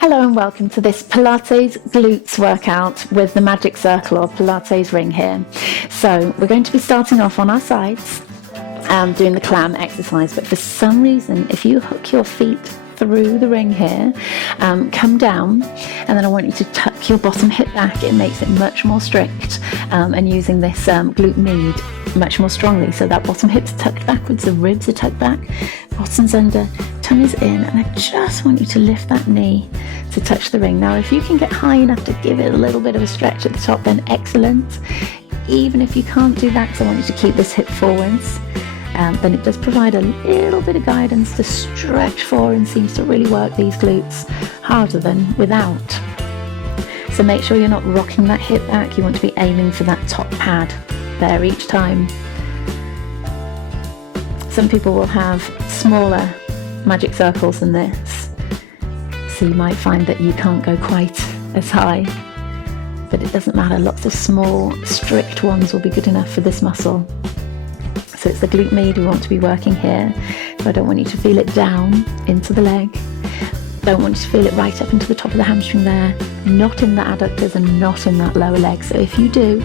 Hello and welcome to this Pilates glutes workout with the magic circle or Pilates ring here. So we're going to be starting off on our sides doing the clam exercise, but for some reason if you hook your feet through the ring here, come down, and then I want you to tuck your bottom hip back. It makes it much more strict, and using this glute med much more strongly, so that bottom hip's tucked backwards, the ribs are tucked back, bottom's under, tummy's in, and I just want you to lift that knee to touch the ring. Now if you can get high enough to give it a little bit of a stretch at the top, then excellent. Even if you can't do that, because I want you to keep this hip forwards, then it does provide a little bit of guidance to stretch forward and seems to really work these glutes harder than without. So make sure you're not rocking that hip back. You want to be aiming for that top pad there each time. Some people will have smaller magic circles than this, so you might find that you can't go quite as high, but it doesn't matter. Lots of small strict ones will be good enough for this muscle. So it's the glute med we want to be working here. So I don't want you to feel it down into the leg. Don't want you to feel it right up into the top of the hamstring there, not in the adductors and not in that lower leg. So if you do,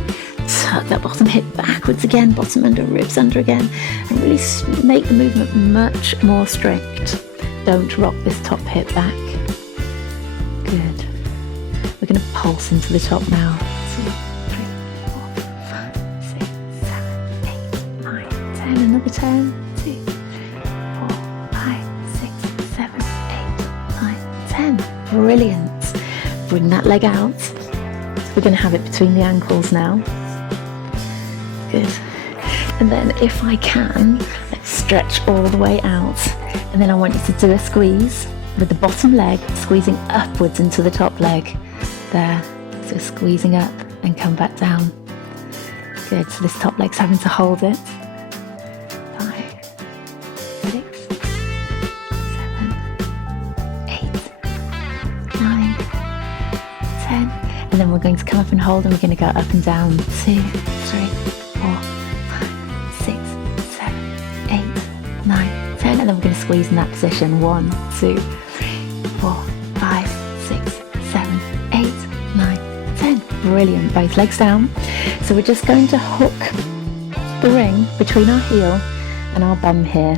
tuck that bottom hip backwards again, bottom under, ribs under again, and really make the movement much more strict. Don't rock this top hip back. Good. We're going to pulse into the top now. 2, 3, 4, 5, 6, 7, 8, 9, 10. Another 10. 2, 3, 4, 5, 6, 7, 8, 9, 10. Brilliant. Bring that leg out. We're going to have it between the ankles now. Good. And then if I can, let's stretch all the way out. And then I want you to do a squeeze with the bottom leg squeezing upwards into the top leg. There. So squeezing up and come back down. Good. So this top leg's having to hold it. 5, 6, 7, 8, 9, 10. And then we're going to come up and hold, and we're going to go up and down. 2, 3, 4, 5, 6, 7, 8, 9, 10. And then we're going to squeeze in that position. 1, 2, 3, 4, 5, 6, 7, 8, 9, 10. Brilliant. Both legs down. So we're just going to hook the ring between our heel and our bum here.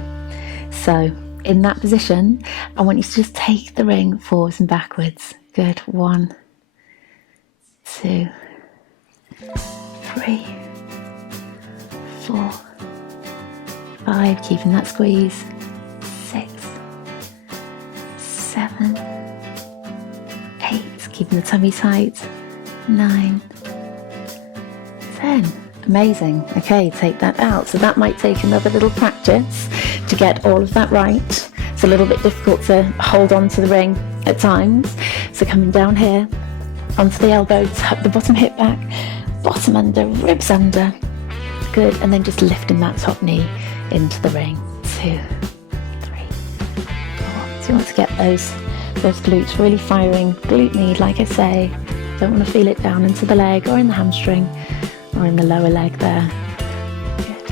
So in that position, I want you to just take the ring forwards and backwards. Good. 1, 2, 3, 4, 5, keeping that squeeze. 6, 7, 8, keeping the tummy tight. 9, 10. Amazing. Okay, take that out. So that might take another little practice to get all of that right. It's a little bit difficult to hold on to the ring at times. So coming down here, onto the elbow, tuck the bottom hip back, bottom under, ribs under. Good. And then just lifting that top knee into the ring. 2, 3, 4. So you want to get those glutes really firing. Glute med, like I say. Don't want to feel it down into the leg or in the hamstring or in the lower leg there. Good.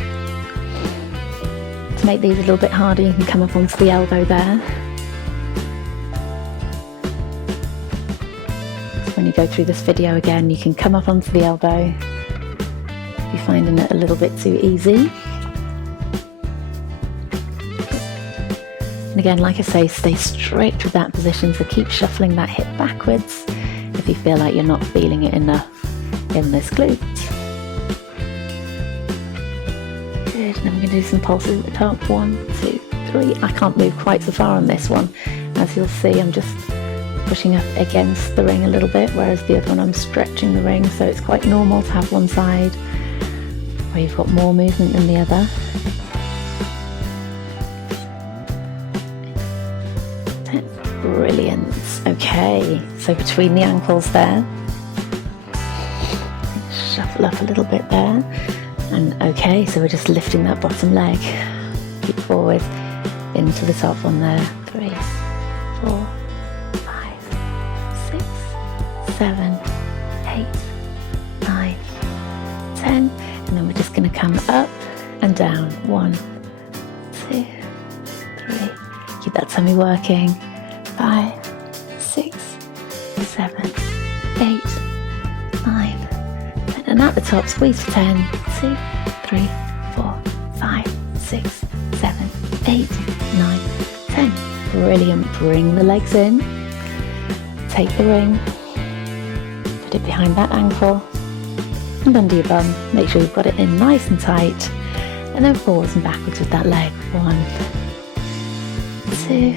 To make these a little bit harder, you can come up onto the elbow there. So when you go through this video again, you can come up onto the elbow if you're finding it a little bit too easy. And again, like I say, stay strict with that position, so keep shuffling that hip backwards if you feel like you're not feeling it enough in this glute. Good. And then we're going to do some pulses at the top. 1, 2, 3. I can't move quite so far on this one. As you'll see, I'm just pushing up against the ring a little bit, whereas the other one I'm stretching the ring, so it's quite normal to have one side where you've got more movement than the other. 10. Brilliant. Okay, so between the ankles there, shuffle up a little bit there, and okay, so we're just lifting that bottom leg, keep forward into the top one there. 3, 4, 5, 6, 7, 8, 9, 10, and then we're just going to come up and down. 1, 2, 3, keep that tummy working. 5, 6, top, squeeze for 10, 2, 3, 4, 5, 6, 7, 8, 9, 10. Brilliant. Bring the legs in. Take the ring. Put it behind that ankle and under your bum. Make sure you've got it in nice and tight. And then forwards and backwards with that leg. 1, 2.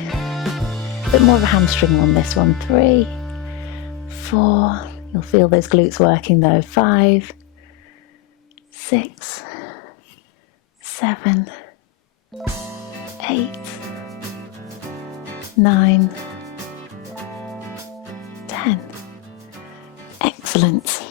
A bit more of a hamstring on this one. 3, 4. You'll feel those glutes working though. 5, 6, 7, 8, 9, 10. Excellent.